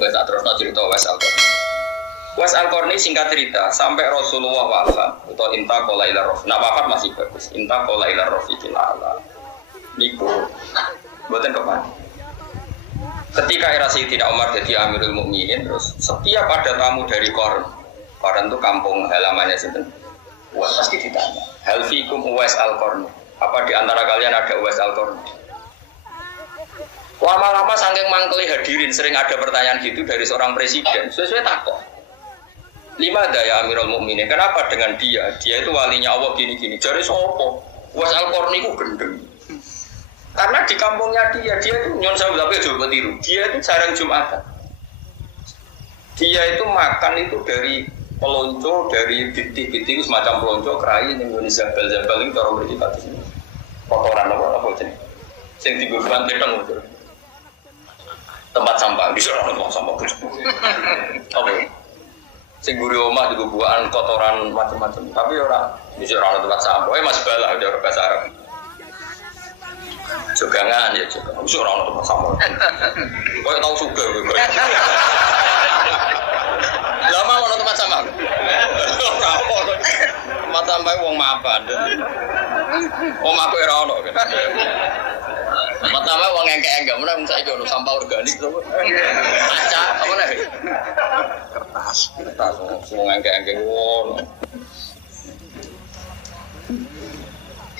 Wes terusno cerita Wes Al-Qarni. Wes Al-Qarni singkat cerita sampai Rasulullah wafat atau intaqala ila rafiq. Nah wafat masih bagus. Intaqala ila rafiqil a'la. Niku mboten kepan. Ketika era Sayyidina Umar jadi Amirul Mukminin terus setiap ada tamu dari Qarn itu kampung halamannya sinten? Wes pasti ditanya. Hal fikum Uwais Al-Qarni. Apa di antara kalian ada Uwais Al-Qarni? Lama-lama saking mangkeli hadirin sering ada pertanyaan gitu dari seorang presiden. Sesuai takut. 5 daya Amirul Mukminin. Kenapa dengan dia? Dia itu walinya Allah gini-gini. Jari sopo. Uwais Al-Qarni itu gendeng. Karena di kampungnya dia itu nyon sewu tapi coba tiru. Dia itu jarang Jumatan. Dia itu makan itu dari pelonco, dari bintik-bintik semacam pelonco, kerai yang Indonesia zabal-zabal ini cara berdekat di sini. Kotoran apa jenis? Sing digorban peteng itu. Tempat sampah, bisa orang tempat sampah pun. Oke. Sing guri omah juga buahan kotoran macam-macam. Tapi orang bisa orang tempat sampah. Mas Bala udah bahasa Arab. Jogangan ya juga. Bisa orang tempat sampah. Kau tahu suka gue. Lama orang tempat sampah. Tempat sampah uang mapan. Omah aku era ono kan. Pertama uang enggak, mana saya jual sampah organik tuh. Kaca, apa nih? Kertas, semua enggak ngono.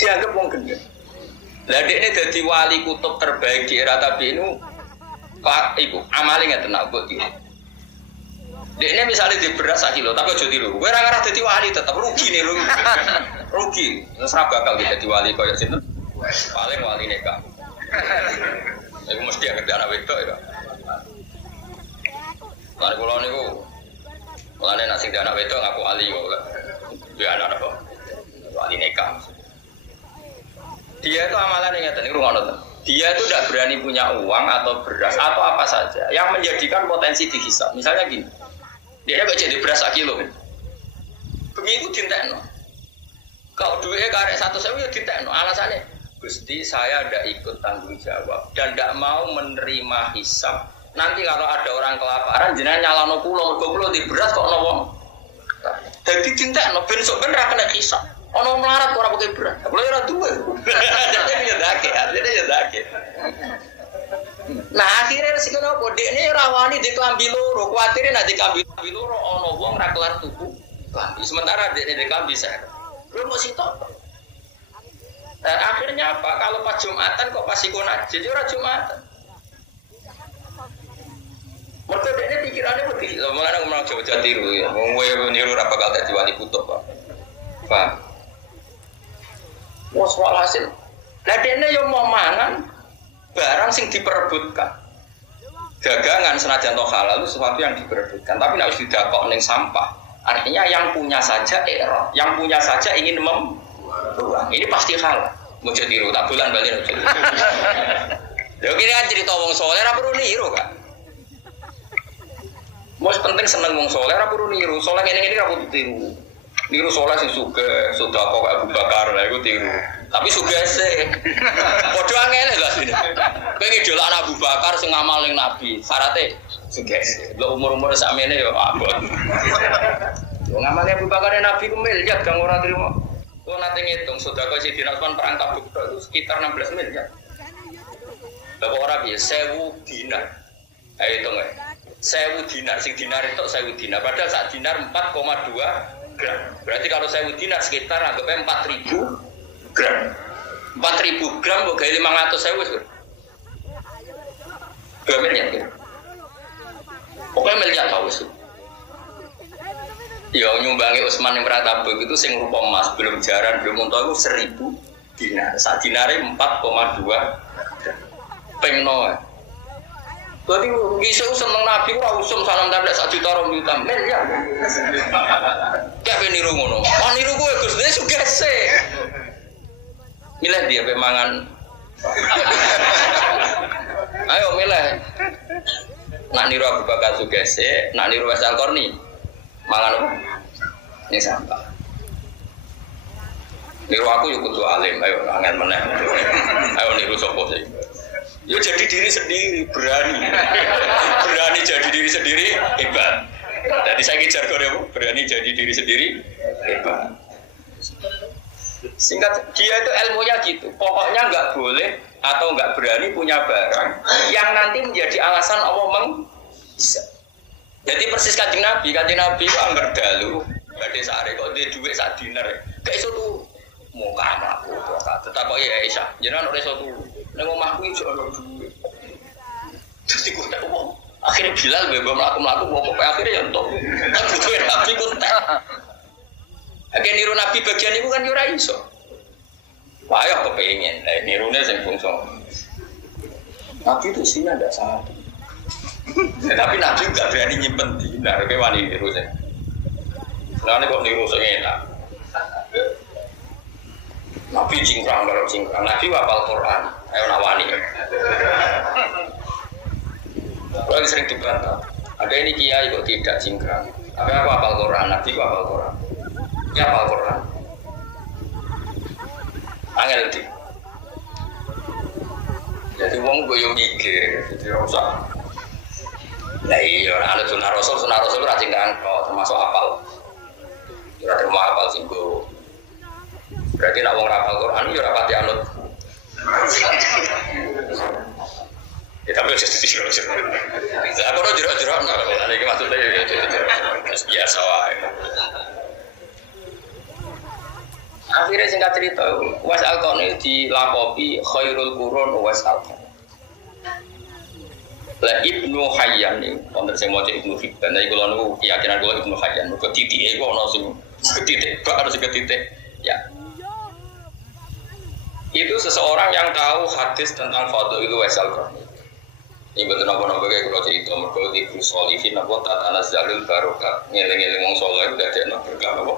Dianggap uang gede. Lah ini jadi wali kutub terbaik di era tabi ini. Pak ibu, amalnya nggak tenang buat dia. Ini misalnya di beras 1 kilo, tapi jadi lu. Gue orang-orang jadi wali tetap rugi nih lu. Rugi. Serap bakal jadi wali koyok sini. Paling wali neka. Aku mesti agak anak wedok ya. Mari kula niku. Mulane nek sing anak wedok ngaku ali kok. Dia anak apa? Wali nikah. Dia itu amalannya ngeten niku ngono. Dia itu tidak berani punya uang atau beras atau apa saja yang menjadikan potensi dihisab. Misalnya gini. Dia kok jadi beras 1 kilo. Begitu dintekno. Kalau duitnya karek 100.000 ya dintekno. Alasannya Gusti saya tidak ikut tanggung jawab dan tidak mau menerima hisab. Nanti kalau ada orang kelaparan jenengan nyalano kula mergo kula di beras kok ono wong. Dadi dintekno ben sok ben ra kena hisab. Ono melarat ora pakai beras. Kula ora duwe. Jadi ya dake. Nah akhirnya resiko nopo dekne ora wani diklambi loro. Kuwatire nek diklambi loro ono wong ra kelar tuku klambi. Sementara dekne diklambi saya. Lho mok sitok. Dan akhirnya apa? Kalau pas Jumatan kok pas ikut najis, ora Jumatan. Mereka ini pikirannya begitu. Mengenai ngomong coba tiru ya. Ngomong niru apa kalau jadi wali kutub pak. Paham? Mau soal hasil. Lah dene yang mau mangan barang sing diperebutkan. Dagangan senajan toh halal itu sesuatu yang diperebutkan. Tapi harus didakok ning sampah. Artinya yang punya saja error, yang punya saja ingin membuang. Ini pasti halal. Mau jadi tiru, tak bulan balik. Lho kene kan cerita wong saleh ora perlu niru kan. Mau penting seneng wong saleh ora perlu niru. Saleh ngene-ngene ora perlu tiru. Niru saleh sing sugih, sedekah kok Abu Bakar lha iku tiru. Tapi sugih sih. Padha angel lho sini. Kowe ngidolakno Abu Bakar sing ngamal ning Nabi, syaratnya sugih sih. Lho umur-umur sakmene ya abot. Wong ngamal Abu Bakar Nabi ku miliar kang ora trimo. Kau nanti ngitung sedekah Sayyidina Utsman perang Tabuk itu sekitar 16 miliar. Bapak orang biasa 1000 dinar. Ayo hitung ya. 1000 dinar, sing dinar itu 1000 dinar. Padahal saat dinar 4,2 gram. Berarti kalau 1000 dinar sekitar anggapnya 4000 gram. 4000 gram kok gaya 500.000 2 miliar ya. Pokoknya miliar tahu sih. Ya nyumbangi Utsman yang perang Tabuk itu sing rupa emas belum jaran belum untuk itu 1000 dinar. Saat dinare 4,2 pengno. Jadi bisa seneng Nabi ora usum salam tablet 1 juta 2 juta miliar. Kayak niru ngono. Oh niru kowe Gus, dene sugih se. Milih dia pemangan. Ayo milih. Nak niru Abu Bakar sugih se, nak niru Uwais Al-Qarni. Mangan apa? Ini sampah. Niru aku yuk kudu alim, ayo angin meneh. Ayo niru sopo sih. Ya jadi diri sendiri, berani. Berani jadi diri sendiri, hebat. Jadi saya kejar kau berani jadi diri sendiri, hebat. Singkat, dia itu ilmunya gitu. Pokoknya nggak boleh atau nggak berani punya barang yang nanti menjadi alasan Allah bisa. Jadi persis Kanjeng Nabi itu anggar dalu, badhe sare kok dia duit sak dinar. Gak iso tuh muka aku tetap kok ya Aisyah. Jenengan ora iso tuh. Ning omahku iso ono duit. Terus dikuntek wong. Akhirnya Bilal bebas melaku pokoknya akhirnya ya entuk. Kan butuh Nabi kuntek. Agen niru Nabi bagian itu kan ora iso. Wah, ya kepengin. Nirune sing bungsu. Nabi itu sini ada salah. Tapi Nabi juga berani nyimpen dinar, kayak wani niru saya. Sebenarnya kok niru saya enak. Nabi cingkrang kalau cingkrang. Nabi hafal Quran. Ayo nak wani. Kalau sering dibantah. Ada ini kiai kok tidak cingkrang. Tapi aku hafal Quran. Nabi kok hafal Quran. Ya hafal Quran. Angel di. Jadi wong gue yang mikir, jadi rusak. Nah iya, ada sunnah rasul rajin kan, termasuk apal. Ora terima apal singgo. Berarti nak wong rapal Quran yo ora pati anut. Ya tapi wis disiru-siru. Aku ora jero-jero ana iki maksudnya biasa wae. Akhirnya singkat cerita, Was Al-Qarni dilakopi khairul qurun Was Al-Qarni. Lah Ibnu Hayyan nih, wonten sing maca Ibnu Hibban, nek kula niku keyakinan kula Ibnu Hayyan, mergo titike iku ana sing ketitik, kok harus ketitik. Ya. Itu seseorang yang tahu hadis tentang fadhil Was Al-Qarni. Ini betul napa-napa kaya kula cerita mergo Ibnu Sholihin apa tatanazzalul barokah, ngeling-eling wong saleh dadekno berkah apa.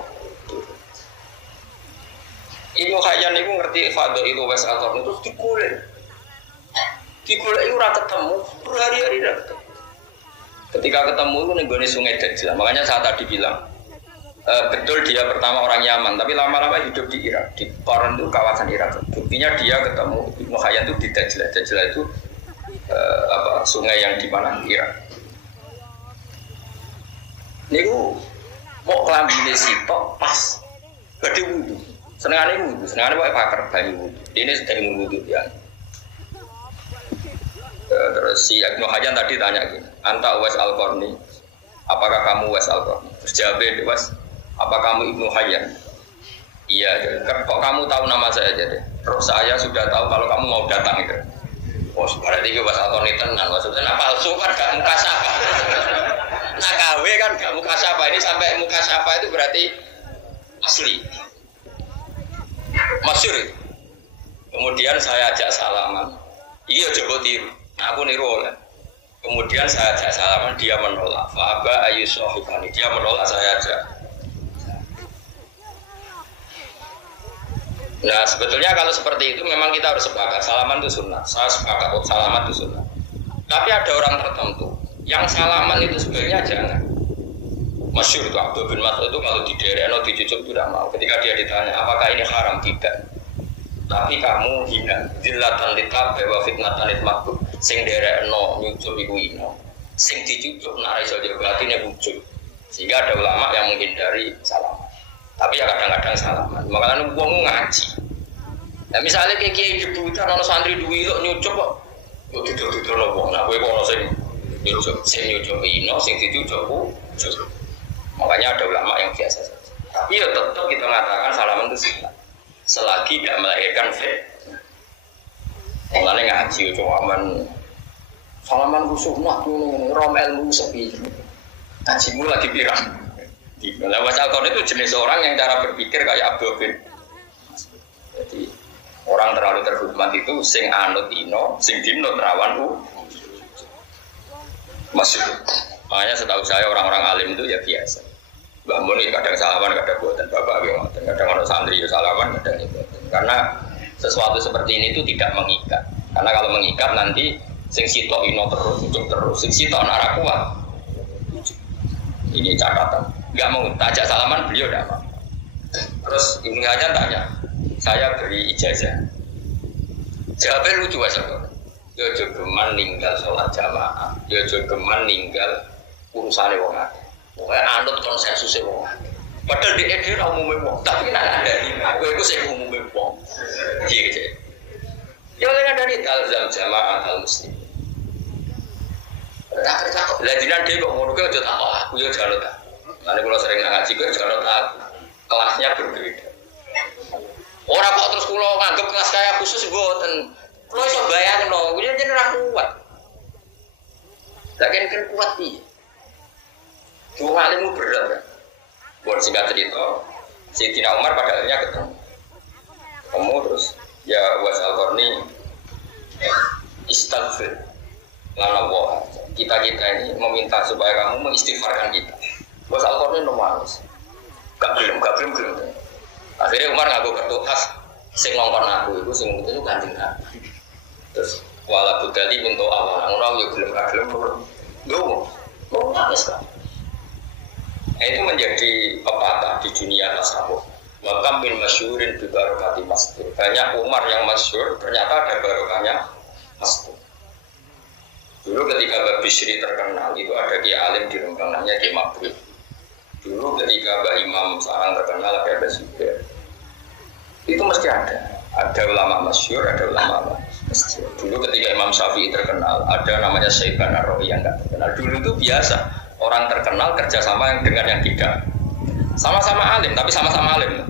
Ibnu Hayyan itu ngerti fadhil Was Al-Qarni terus digolek. Digolek itu ora ketemu, berhari-hari ora ketemu. Ketika ketemu itu ning Sungai Dajjal. Makanya saya tadi bilang betul dia pertama orang Yaman, tapi lama-lama hidup di Irak, di Qaran itu kawasan Irak. Buktinya dia ketemu Ibnu Hayyan itu di Dajjal. Dajjal itu sungai yang di mana Irak. Niku mau kelambine sitok pas badhe wudu. Senengane wae pakar banyu wudu. Ini sedang wudu ya. Terus si Ibnu Hayyan tadi tanya gini, Anta Uwais Al-Qarni, apakah kamu Uwais Al-Qarni? Terus jawabnya, Uwais, apa kamu Ibnu Hayyan? Iya, kok kamu tahu nama saya jadi? Terus saya sudah tahu kalau kamu mau datang itu. Oh, berarti Uwais Al-Qarni tenang, maksudnya palsu kan gak muka sapa. Nah KW kan gak muka sapa, ini sampai muka sapa itu berarti asli. Masyhur itu. Kemudian saya ajak salaman. Iya coba tiru. Aku niru oleh. Kemudian saya ajak salaman, dia menolak. Fa'aba ayyusohibani, dia menolak saya ajak. Nah sebetulnya kalau seperti itu memang kita harus sepakat. Salaman itu sunnah. Saya sepakat salaman itu sunnah. Tapi ada orang tertentu yang salaman itu sebenarnya jangan. Masyhur itu Abdul bin Mas'ud itu kalau di daerah dicucuk itu tidak mau. Ketika dia ditanya apakah ini haram, tidak. Tapi kamu hina, zillatan litabe wa fitnatan litmakbub. Sing derekno nyucuk iku ino. Sing dicucuk nek iso jabatine wujud. Sehingga ada ulama yang menghindari salaman. Tapi ya kadang-kadang salaman. Makanya wong ngaji. Nah misalnya kayak kiai debutan ana santri duwi kok nyucuk kok. Yo tidur-tidur wong. Nah kowe kok ana sing nyucuk ino, sing dicucuk wujud. Makanya ada ulama yang biasa saja. Tapi ya tetap kita mengatakan salaman itu sunnah. Selagi tidak melahirkan fitnah. Mulane ngaji cuma salaman sunnah rom ilmu sepi. Ngajimu lagi pirang. Nah, Was Al-Qarni itu jenis orang yang cara berpikir kayak Abdul bin. Jadi orang terlalu terhormat itu sing anut ino, sing dinut rawan masuk. Makanya setahu saya orang-orang alim itu ya biasa. Mbah Mun kadang salaman, kadang buatan bapak, kadang orang santri ya salaman, kadang itu. Karena sesuatu seperti ini itu tidak mengikat. Karena kalau mengikat nanti sing sitok ino terus, ujuk terus, sing sitok nara kuat. Ini catatan. Enggak mau tajak salaman beliau tidak mau. Terus Ibnu Hayyan tanya, saya beri ijazah. Jawabnya lucu aja kok. yo jogeman ninggal sholat jamaah, yo jogeman ninggal urusane wong akeh. Pokoke anut konsensus wong akeh. Padahal di edit umumnya wong, tapi nak ada di kowe iku sing umumnya wong. Piye iki? Yo nek ada di talzam jamaah al muslim. Lah jinan dhewe kok ngono kuwi aja tak aku yo jaluk ta. Lan kula sering ngaji kuwi jaluk aku. Kelasnya berbeda. Ora kok terus kula nganggep kelas kaya khusus mboten. Kula iso bayangno, kuwi jenenge ora kuat. Saking kan kuat iki. Cuma alimu berat kan. Buat singkat cerita, Sayyidina Umar pada akhirnya ketemu terus ya wasal korni istighfar lana Allah. Kita ini meminta supaya kamu mengistighfarkan kita. Wasal korni nomalis gak belum akhirnya Umar ngaku kartu khas sing ngongkon aku itu sing itu Kanjeng Nabi. Terus wala budali untuk awal orang yo belum belum nangis kan. Itu menjadi pepatah di dunia tasawuf. Makam bin masyhurin bi barokati mastur. Banyak Umar yang masyhur ternyata ada barokahnya mastur. Dulu ketika Mbak Bisri terkenal itu ada Kiai Alim di Rembang namanya Kiai Mabrur. Dulu ketika Mbak Imam Sarang terkenal ada Zubair. Itu mesti ada ulama masyhur, ada ulama masyhur. Dulu ketika Imam Syafi'i terkenal ada namanya Syaiban Ar-Rawi yang enggak terkenal. Dulu itu biasa orang terkenal kerjasama dengan yang tidak. Sama-sama alim, tapi sama-sama alim.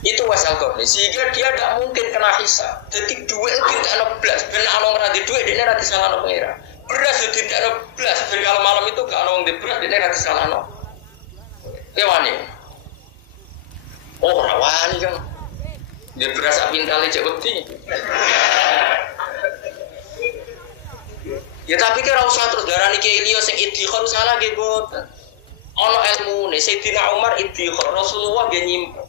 Itu wasal korni, sehingga dia tidak mungkin kena hisab. Jadi duit itu tidak blas, benar orang rati duit dia rati salah no pengira. Beras itu tidak blas, benar kalau malam itu kalau orang di beras dia rati salah no. Kewani. Oh rawani kan, dia beras apintali cek beti. Ya tapi kira usah terus darani Kiai Liyo sing idhikhar salah nggih boten. Ana ilmune Sayyidina Umar idhikhar Rasulullah nggih nyimpen.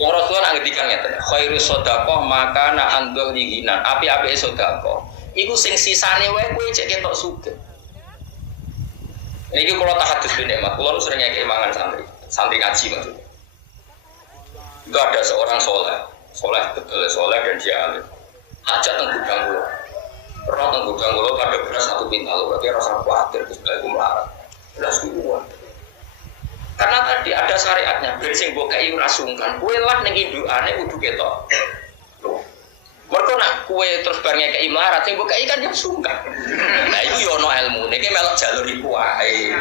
Wong Rasulullah ngendikan ngeten, khairu shadaqah makana andul lihinan. Api-apike sedekah iku sing sisane wae kowe cek ketok sugih. Niki kula tahadus ben nikmat, kula sering ngekek mangan santri ngaji maksudnya. Itu ada seorang soleh betul soleh dan dia alim. Ajak teng gudang kula. Pernah teng gudang kula pada beras 1 pintal, berarti rasa khawatir terus bae melarat. Beras kuwi. Karena tadi ada syariatnya, ben sing mbok kei ora sungkan, kowe lah ning indukane kudu ketok. Mergo nak kowe terus bar ngekeki melarat sing mbok kei kan yo sungkan. Nah iku yo ana ilmune, iki melok jalur iku wae.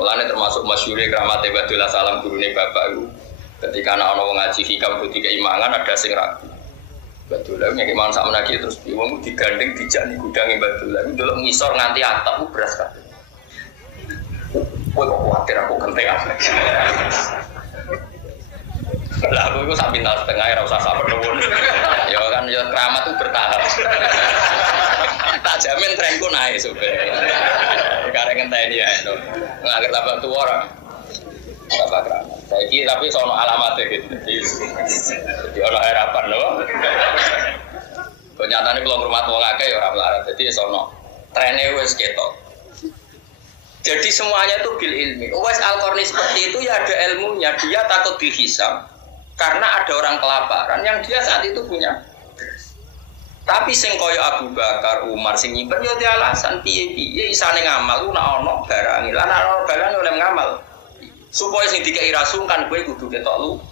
Mulane termasuk masyhure kramate Badullah Salam gurune bapak iku. Ketika anak ana wong ngaji hikam kudu keimangan ada sing ragu. Badullah ngekeki mangan sak menaki terus wong digandeng dijak ning gudange Badullah. Iku delok ngisor nganti atap ku beras kabeh. Kowe kok kuwatir aku genteng apa? Lah aku sak pintal setengah ora usah sak penuwun. Ya kan ya keramat itu bertahap. Tak jamin trenku naik sampe. Karek ngenteni ya itu. Nganggep tambah tuwa ora. Tambah keramat. Saiki tapi sono alamate gitu. Jadi ora harapan lho. Kenyataane kula ngurmat wong akeh ya ora melarat. Dadi sono trene wis ketok. Jadi semuanya itu bil ilmi. Uwais Al-Qarni seperti itu ya ada ilmunya. Dia takut dihisab karena ada orang kelaparan yang dia saat itu punya. Tapi sing kaya Abu Bakar, Umar sing nyimpen ya dia alasan piye-piye isane ngamal ku nek ana barang. Lah nek ana barang oleh ngamal. Supaya sing dikei rasungkan kowe kudu ketok lu.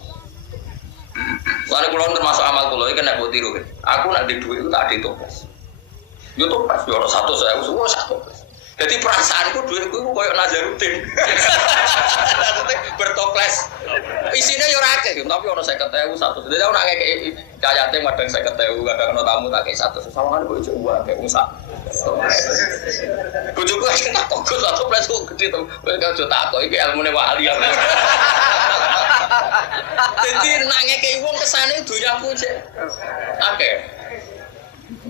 Soale kula termasuk amal kula iki nek mbok tiru. Aku nek di dhuwit ku tak ditoples. Yo toples yo ora 100.000 semua 100. Jadi perasaanku duitku koyo Nazaruddin. Bertoples. Isine yo ora akeh, tapi ono 50.000 100. Dadi aku nak ngekeki cayate madang 50.000, kadang ono tamu tak kei 100. Sawangan bojo wae wong sak. Bojoku wis kena togos toples kok gede to. Kowe aja takok iki ilmune wali. Dadi nak ngekeki wong kesane donyaku sik akeh.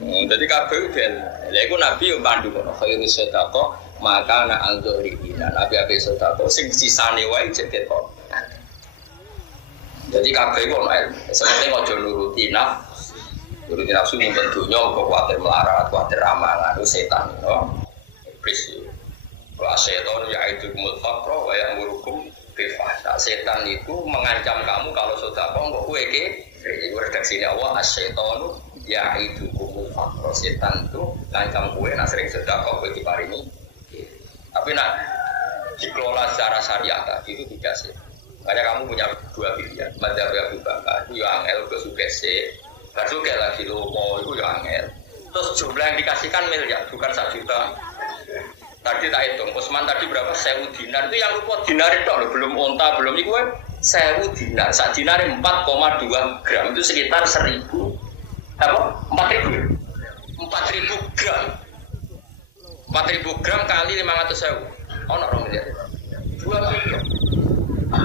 Jadi kabeh ben. Lha iku Nabi yo pandu ngono, khairu sedekah maka ana andzurina. Nabi sedekah sing sisane wae cek ketok. Jadi kabeh iku ono ilmu. Sementing aja nuruti nafsu. Nuruti nafsu nyimpen donya kok kuwatir melarat, kuwatir ramangan, itu setan, no. Iblis. Wa setan yaitu kumul faqra wa ya'murukum Bifasa. Setan itu mengancam kamu kalau sedekah kok kowe iki redaksine Allah asy-syaitanu ya'idukumul faqra. Setan itu ngancam kowe nek sering sedekah kowe diparingi. Tapi nak dikelola secara syariat itu tidak sih. Makanya kamu punya dua pilihan. Madzhab Abu Bakar itu yang angel ke sugese. Kan suge lagi lomo itu yang angel. Terus jumlah yang dikasihkan miliar, bukan 1 juta. Tadi tak hitung, Usman tadi berapa? 1000 dinar. Itu yang lupa dinar itu loh, belum onta, belum itu 1000 dinar. 1 dinar 4,2 gram itu sekitar 1000. Apa? 4000. 4000 gram. 4000 gram kali 500.000. Oh, nak 2 miliar. 2 miliar.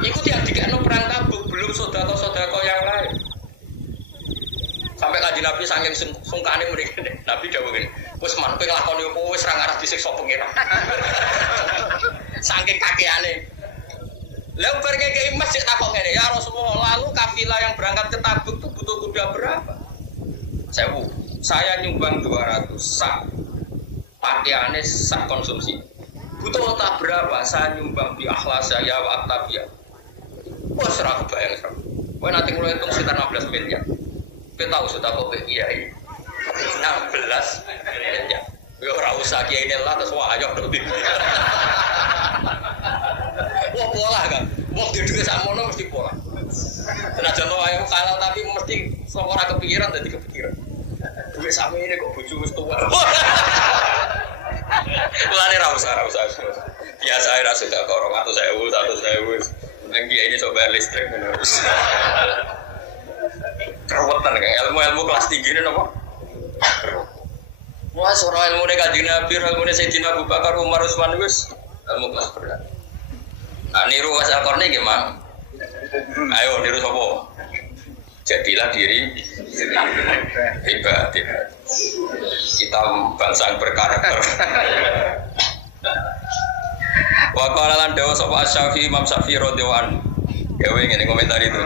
Ikut yang dikekno perang Tabuk, belum sodako-sodako yang lain. Sampai kaji Nabi saking sungkane mereka. Nabi jawab gini, wis man kowe nglakoni opo wis ra ngarep disiksa pengira. Saking kakeane. Lah pergi ke masjid takok ngene, ya Rasulullah, lalu kafilah yang berangkat ke Tabuk itu butuh kuda berapa? 1000. Saya nyumbang 200 sak. Pakaiane sak konsumsi. Butuh tak berapa? Saya nyumbang di akhlas saya wa atabiyah. Wah, serah kebayang serah. Kowe nanti mulai hitung sekitar 16 miliar. Kowe tahu sudah kok kiai 16 miliar. Yo ora usah kiai lah terus wah ayo do. Wah pola kan. Wong duwe sakmono mesti pola. Senajan ayo kalah tapi mesti sok ora kepikiran dadi kepikiran. Duwe sami ini kok bojo wis tuwa. Mulane ra usah. Biasa ae ra sudah kok 200.000. Nang kiai ini coba listrik ngono. Kerewetan kan ilmu kelas tinggi ini apa? Wah, surah ilmu Kanjeng Nabi, ilmu Sayyidina Abu Bakar, Umar, Utsman wis ilmu kelas berat. Ah niru Mas Al-Qarni gimana? Ayo niru sapa? Jadilah diri hebat. Kita bangsa yang berkarakter. Wa qala lan dawa sapa Asy-Syafi'i Imam Syafi'i radhiyallahu anhu. Gawe ngene komentar itu.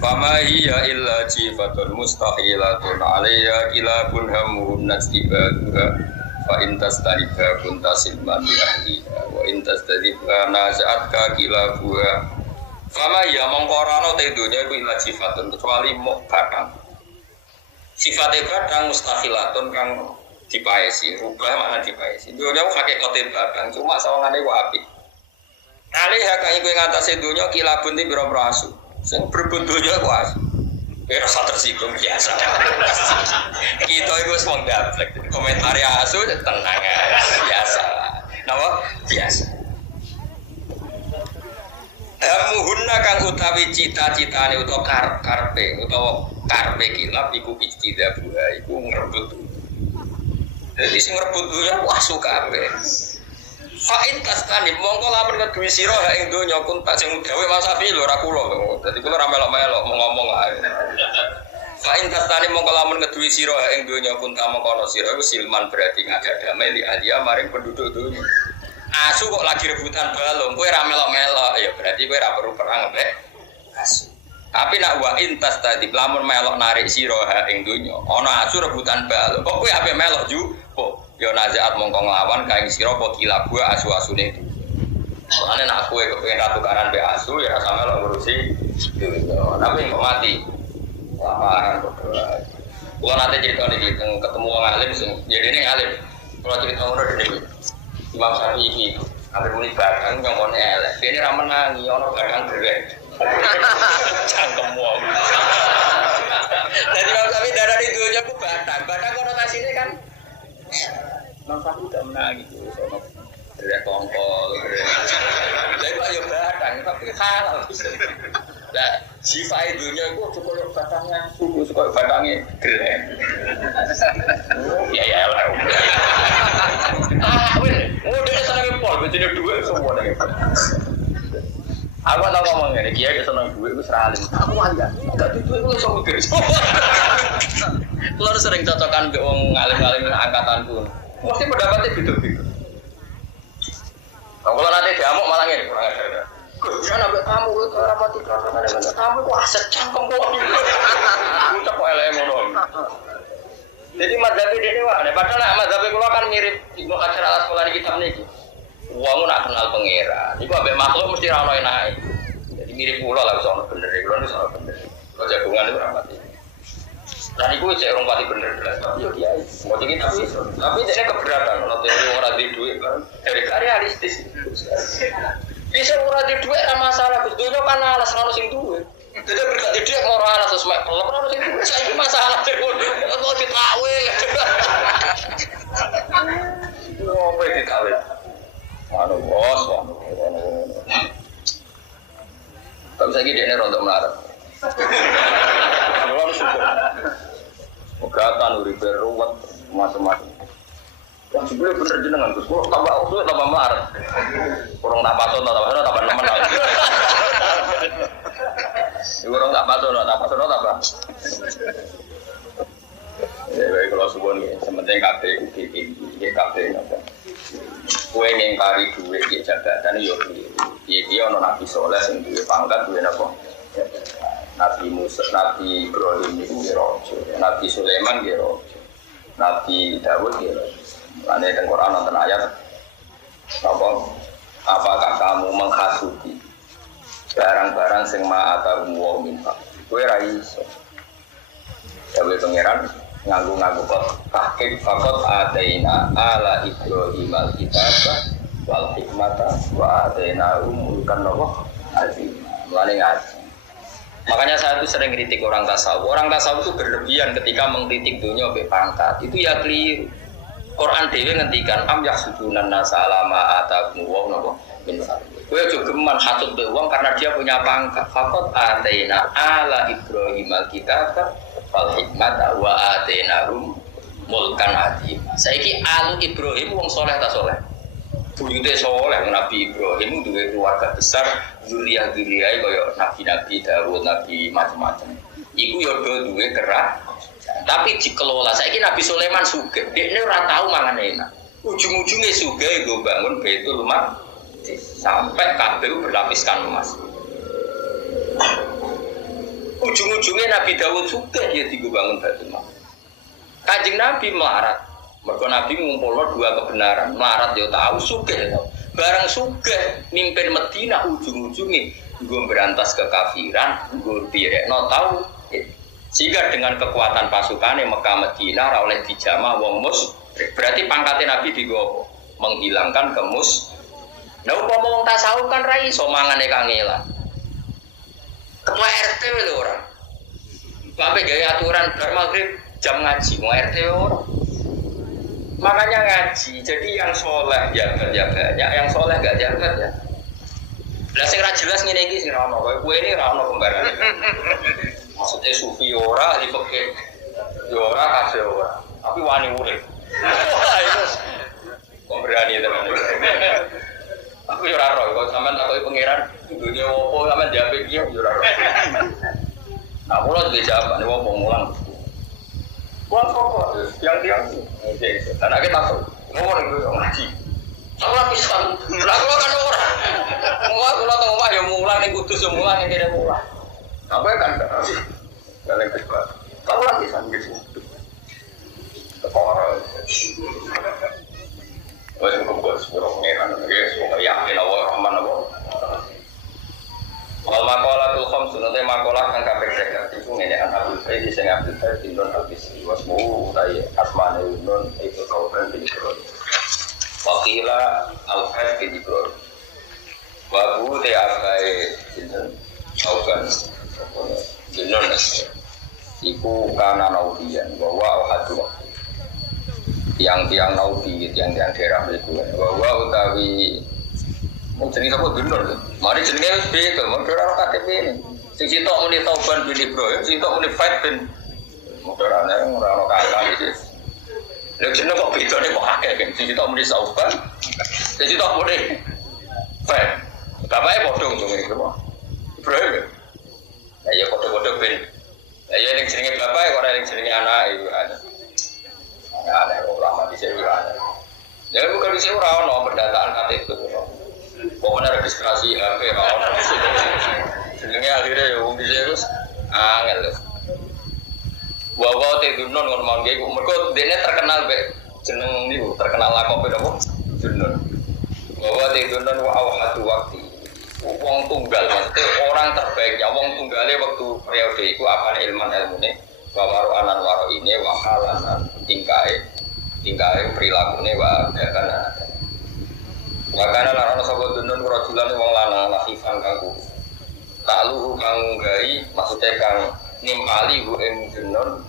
Fama hiya illa jifatun mustahilatun alayya kilabun hamun nastibaha fa in tastariba kuntasil mati ahliha wa in tastadibha nasa'atka kilabuha. Fama hiya mongkorano te dunya iku illa jifatun kecuali mok batang. Sifate batang mustahilatun kang dipaesi, rubah mana dipaesi. Dunya hakikate batang cuma sawangane ku apik. Alih hakane kowe ngatasi donya kilabun iki pira-pira asu. Sing berebut donya ku asu. Ora usah tersinggung biasa. Kita iku wis wong gablek. Komentari asu tenang biasa. Napa? Biasa. Muhunna kang utawi cita-citane utawa karpe kilab iku ijtidabuha iku ngrebut. Jadi sing ngrebut donya ku asu kabeh. Fa'in kastani mongko lamun keduwe sira ha ing donya kun tak sing gawe Mas Safi lho ora kula. Dadi kula ora melok-melok ngomong ae. Fa'in kastani mongko lamun keduwe sira ha ing donya kun ta mongko sira iku silman berarti ngajak damai li alia maring penduduk donya. Asu kok lagi rebutan balung kowe ora melok-melok ya berarti kowe ora perlu perang mbek asu. Tapi nak wa intas tadi lamun melok narik sira ha ing donya ana asu rebutan balung kok kowe ape melok jupo. Yo nazaat mongko nglawan kae sira apa kilabu asu-asune itu. Soale nek kowe pengen tukaran mbek asu ya sampe lo ngurusi tapi kok mati. Lamaran kok. Kulo nate cerita niki ketemu wong alim sing ya dene alim. Kulo cerita ngono dene. Imam Syafi'i iki ambil muni barang ngomong elek. Dene ra menangi ana barang gerek. Cangkem wong. Dadi Imam Syafi'i darah di dunya ku batang. Batang konotasinya kan Imam Syafi'i tidak menang gitu, sono dari tongkol, dari ayo batang, tapi halal. Nah, sifat dunia itu cukup batangnya, suka batangnya keren. Ya lah. Udah senang pol, betul duit semua nih. Aku tahu ngomong ini, dia senang duit itu seralim. Aku aja, nggak duit itu langsung mikir. Lo sering cocokan dengan ngalim-ngalim angkatanku. Mesti pendapatnya gitu-gitu. Kalau nanti diamuk malah ngene kurang ajar. Gus, jangan ambil tamu itu rapati kerana tamu itu aset cangkem buat. Ucap kok elek ngono. Jadi mazhab ini wae, padahal mazhab kula kan mirip Ibnu Hajar al-Asqalani kitab niki. Wong nak kenal pangeran, iku ambek makhluk mesti ra ono enake. mirip pulau lah soal bener, pulau itu soal bener. Kalau jagungan itu rapat ini. Dan itu cek orang pati bener jelas. Tapi ya kiai, mau jadi tapi dia keberatan. Kalau teori orang di duit kan, dari realistis. Bisa orang di duit ada masalah. Sebetulnya kan alas harus sing duit. Jadi berkat dia mau alas sesuai. Kalau harus sing duit, saya masalah terus. Mau ditawe. Mau ditawe. Anu bos, tapi saya gini rontok melarat. Kalau syukur, pegatan, uripe ruwet, macam-macam. Yang sebenarnya bener jenengan Gus, kok tambah usul tambah melarat. Kurang tak pason, tambah nemen lagi. Kurang tak pason, tambah. Ya, baik kalau subuh ni, sementing kabeh kabeh apa. Kue ngingkari duit di jabatan yo dia ono nabi soleh sing duwe pangkat duwe napa. Nabi Musa, Nabi Ibrahim itu rojo, Nabi Sulaiman dia rojo, Nabi Dawud dia rojo. Ane teng Quran nonton ayat apa? Apakah kamu menghasuti barang-barang sing ma'atakum wa min fadl? Kue ra iso. Dewe pangeran nganggo kok tahqiq faqat ataina ala Ibrahim al-kitaba wal hikmata wa ataina mulkan azim. Mulane ngaji. Makanya saya itu sering kritik orang tasawuf. Orang tasawuf itu berlebihan ketika mengkritik dunia be pangkat. Itu ya keliru. Quran dhewe ngendikan am yahsudunan nasalama atakum wa min fadl. Kowe juga geman hasud be wong karena dia punya pangkat. Faqat ataina ala Ibrahim al-kitaba wal hikmata wa atainahum mulkan azim. Saiki alu Ibrahim wong saleh ta saleh. Buyute saleh Nabi Ibrahim duwe keluarga besar, zuriat-zuriate kaya nabi-nabi Daud, nabi macam-macam. Iku yo duwe kerah. Tapi dikelola. Saiki Nabi Sulaiman sugih, dekne ora tau mangan enak. Ujung-ujunge sugih nggo bangun Baitul Maqdis sampai kabeh berlapiskan emas. Ujung-ujungnya Nabi Dawud juga dia dibangun Baitul Maqdis. Kanjeng Nabi melarat, mergo Nabi ngumpulno dua kebenaran. Melarat dia tahu, sugih tahu. Barang sugih mimpin Madinah ujung-ujungnya nggo berantas kekafiran, nggo direkno tahu. Sehingga dengan kekuatan pasukannya Mekah Madinah ora oleh dijamah wong musyrik. Berarti pangkatnya Nabi digo menghilangkan kemus. Nah umpama wong tasawuf kan ra iso mangane kangelan. Ketua RT lho orang. Sampai gaya aturan bar maghrib jam ngaji, mau RT orang. Makanya ngaji. Jadi yang soleh jaga banyak, yang soleh gak jaga ya. Lah sing ra jelas ngene iki sing ra ono. Kowe ini ra ono kembaran. Maksudnya sufi ora, ahli fikih yo ora, kasih ora. Tapi wani urip. Wah itu. Kok berani teman. Aku yo ora roh, kok sampean takoki pangeran dunia opo sampean jawab iki yo ora roh. Nah, kula duwe jawaban opo mulang. Wah kok tiang-tiang. Oke, ana kita tahu. Ngomong iki ngaji. Salah pisan. Lah kula kan ora. Kula teng omah yo mulang ning Kudus yo mulang ning kene mulang. Apa kan? Kalian kedua. Salah pisan gitu. Tekor. Wes kok sepuro ngeran nggih wong yakin Allah Rahman Allah. Wal maqalatul khamsun te maqalah kang kaping 50 iku ngene ana Abdul Sayyid sing Abdul Sayyid bin Al-Bisi wasmu utai asmane nun itu kauban bin Ibrahim. Waqila al-Hayy bin Ibrahim. Wa bu te akai sinten kauban binun iku kana naudian bahwa hadu tiang-tiang naudi, tiang-tiang daerah itu bahwa utawi jenenge apa bener mari jenenge wis beda modal ora KTP ini sing sitok muni Tauban bin Ibrahim sing sitok muni Faid bin modalane ora ono kakak iki lha jenenge kok bedane kok akeh kan sing sitok muni Tauban sing sitok muni Faid bapake padha ngene iki kok Ibrahim ya padha-padha bin ya ning jenenge bapake ora ning jenenge anake iku ada ada ulama di sini ada. Ya bukan di sini orang pendataan KTP itu. Pokoknya registrasi HP orang. Jenenge akhirnya ya wong di sini terus angel. Wawa te dunon ngomong nggih mergo dene terkenal be jeneng niku terkenal lakope apa? Dunon. Wawa te dunon wa awhatu waqti. Wong tunggal maksudnya orang terbaiknya wong tunggale waktu periode itu apa ilman ilmune wa waru'anan waru'ine wa halanan tingkae prilakune wa kana wakana lan ana sapa dunun rajulan wong lanang lahifan kanggo takluhu kang gai maksudnya kang nimpali ku ing dunun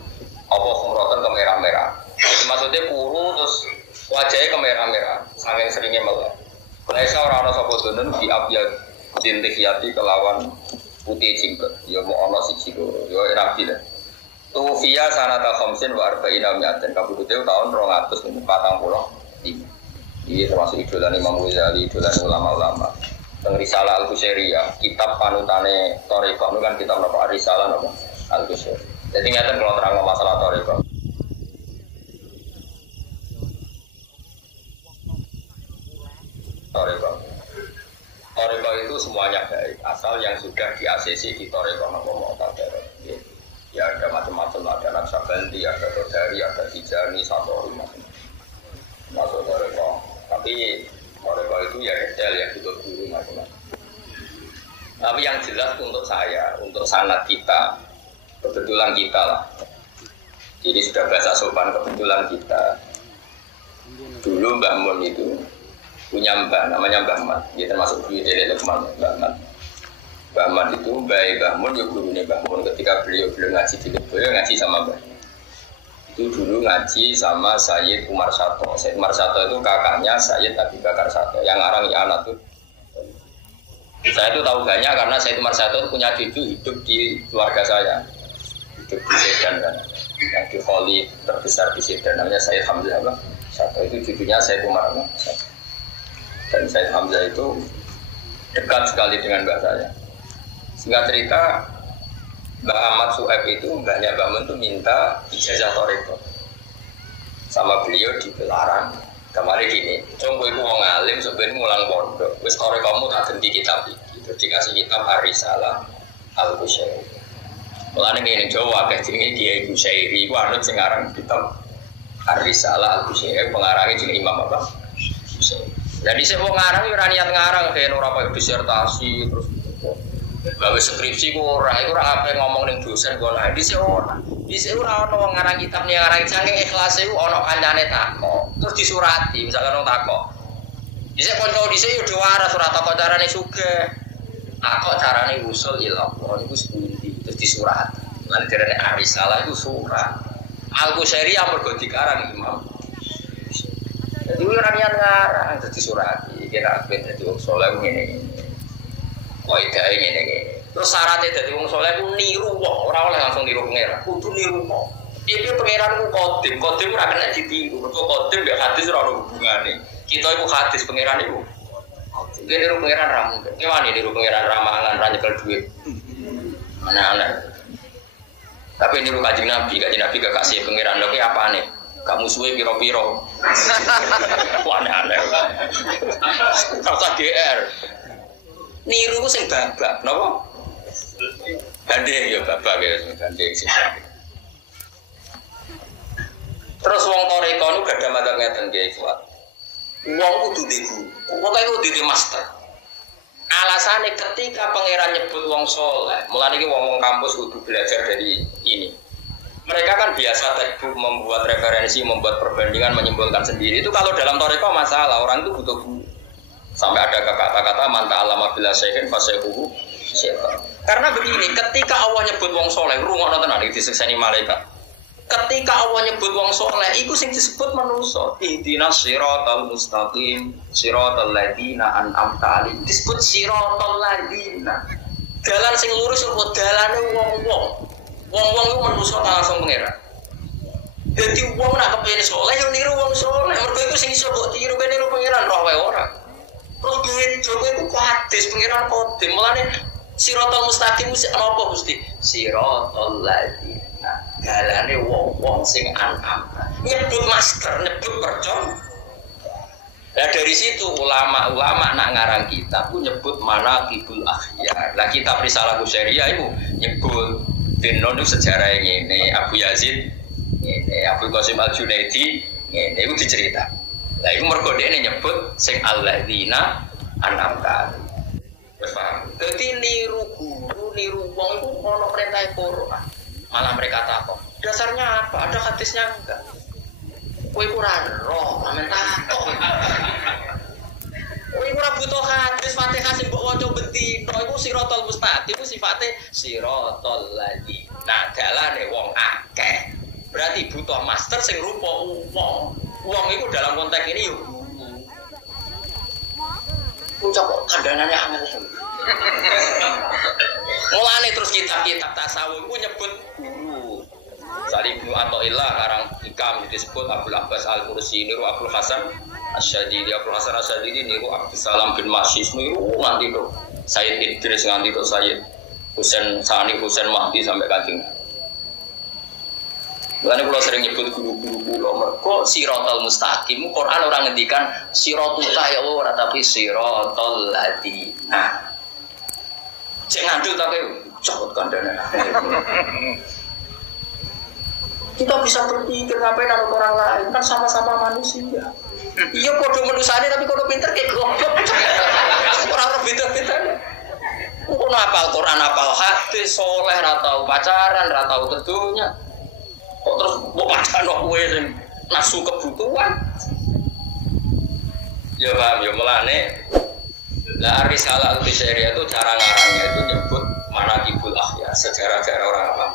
apa khumratan kemerah-merah maksudnya puru terus wajahnya kemerah-merah saking seringnya melek laisa ora ana sapa dunun di abyad dintikiati kelawan putih jingkut ya mau ono siji loro ya rapi lah Tufia sanata khamsin wa arba'ina mi'atin kabudute tahun 245 ini termasuk idolan Imam Ghazali idolan ulama-ulama teng Risalah Al-Qusairiyah kitab panutane Thariqah itu kan kitab napa Risalah napa Al-Qusairiyah jadi ngeten kalau terang masalah Thariqah Thariqah itu semuanya baik, asal yang sudah di ACC di Thariqah Mu'tabarat. Ya ada macam-macam, ada Naqsabandi, ada Qadari, ada Tijani, Satori macam. Masuk Thariqah. Tapi Thariqah itu ya detail yang butuh guru macam-macam. Tapi yang jelas untuk saya, untuk sanad kita, kebetulan kita lah. Jadi sudah bahasa sopan kebetulan kita. Dulu Mbah Mun itu punya mbah, namanya Mbah Mat. Dia termasuk di Dele Lekman, Mbah Mat. Mbah Mat itu Mbah Mun, ya gurunya Mbah Mun. Ketika beliau ngaji di Leboyo, ngaji sama Mbah. Itu dulu ngaji sama Sayyid Umar Sato. Sayyid Umar Sato itu kakaknya Sayyid Abi Bakar Sato. Yang ngarang anak itu. Saya itu tahu banyak karena Sayyid Umar Sato itu punya cucu hidup di keluarga saya. Hidup di Sedan kan. Yang di Kholi terbesar di Sedan namanya Sayyid Hamzah Sato. Itu cucunya Sayyid Umar Sato. Dan Sayyid Hamzah itu dekat sekali dengan mbak saya. Singkat cerita, Mbak Ahmad Suhaib itu, mbaknya Mbak Mun itu minta ijazah Thariqah sama beliau di Belarang. Kemarin gini, coba itu mau ngalim, sebenarnya mulang pondok. Wes Thariqahmu tak ganti kitab iki. Terus dikasih kitab Ar-Risalah Al-Qusairiyah. Mulane ngene Jawa akeh jenenge Kiai Qusairi, iku anut sing aran kitab Ar-Risalah Al-Qusairiyah, pengarangnya jenenge Imam apa? Qusairi. Jadi saya mau ngarang, ya niat ngarang, kayak orang pakai disertasi, terus bawa skripsi, kurang apa ngomong dengan dosen, gue lah, di sini orang ngarang kitab nih, ngarang saking ikhlas itu, orang kancane takok, terus disurati, misalkan orang takok, di sini konco di sini udah waras, surat takok caranya juga, takok caranya usul ilah, orang itu sebuti, terus disurati, nanti dari Ar-Risalah itu surat, Al-Qusairiyah berganti karang Imam. Jadi orangnya ngarang jadi surati, kira ben jadi wong soleh ngene iki. Kaidahe ngene iki. Terus syaratnya jadi wong soleh ku niru wong, ora oleh langsung niru pangeran, kudu niru wong. Iki pangeran ku kodim ora kena ditiru. Mergo kodim ya hadis ora ono hubungane. Kita iku hadis pangeran iku. Iki niru pangeran ra mungkin. Ki wani niru pangeran ramalan ra nyekel dhuwit. Mana-mana. Tapi niru Kanjeng Nabi gak kasih pangeran lho ki apane? Kamu suwe piro-piro. Aneh-aneh. Kata GR. Niru ku sing babak, napa? Gandeng ya babak ya, gandeng sing. Terus wong Thariqah niku gak ada madzhab ngeten nggih kuat. Wong kudu di guru. Pokoke kudu di master. Alasane ketika pangeran nyebut wong soleh, mulane iki wong kampus kudu belajar dari ini. Mereka kan biasa textbook membuat referensi, membuat perbandingan, menyimpulkan sendiri. Itu kalau dalam Thariqah masalah, orang itu butuh guru. Sampai ada kata-kata manta alama bila syai'in fasyai'uhu syaitan. Karena begini, ketika Allah nyebut wong soleh, rungokno tenan iki disekseni malaikat. Ketika Allah nyebut wong soleh, iku sing disebut manusa. Ihdinas siratal mustaqim, siratal ladzina an'amta 'alaihim. Disebut siratal ladzina. Dalan sing lurus apa dalane wong-wong. Wong-wong itu manusia langsung pengeran. Jadi wong nak kepene soleh yo niru wong soleh. Mergo iku sing iso mbok tiru ben niru pengeran roh wae ora. Terus Jogo iku hadis pengeran kodim. Mulane siratal mustaqim mesti apa Gusti? Siratal ladzina. Galane wong-wong sing an'am. Nyebut masker, nyebut percon. Nah dari situ ulama-ulama nak ngarang kitab ku nyebut manaqibul akhyar. Lah kitab Risalah Qusairiyah itu nyebut Benon itu sejarah yang ini, Abu Yazid, ini Abu Qasim Al-Junaidi, ini itu dicerita. Nah itu mergo ini nyebut sing alladzina an'amta. Wes paham. Dadi niru guru, niru wong iku ono perintah Quran. Malah mereka takut. Dasarnya apa? Ada hadisnya enggak? Kowe ora roh, amen takut. Kowe ora butuh hadis Fatihah sing mbok waca bendina iku siratal mustaqim iku sifate siratal ladzi. Nah, dalane wong akeh. Berarti butuh master sing rupa wong. Wong iku dalam konteks ini yo puncak kandangannya angel. Mulane terus kitab-kitab tasawuf ku nyebut guru. Sari Ibnu Athaillah karang Hikam disebut Abdul Abbas Al-Qursi niru Abdul Hasan Asy-Syadili. Abdul Hasan Asy-Syadili niru Abdul Salam bin Masyis niru nganti to Sayyid Idris nganti to Sayyid Husain Sani Husain Mahdi sampai Kanjeng. Mulane kula sering nyebut guru-guru kula mergo Siratal Mustaqim Quran ora ngendikan siratul ya ora tapi siratal ladzi. Nah. Cek ngandel tapi cabut kandane. Kita bisa berpikir ngapain kalau orang lain kan sama-sama manusia. Iya podo manusiane tapi podo pinter kayak goblok. Orang beda-beda. Ngono apal Quran apal hadis soleh ra tau pacaran ra tau kedunya. Kok terus mbok padano kowe sing nafsu kebutuhan. Ya paham ya mulane la risalah al-Bisyariyah itu cara ngarangnya itu nyebut manaqibul ahya, sejarah-sejarah orang apa.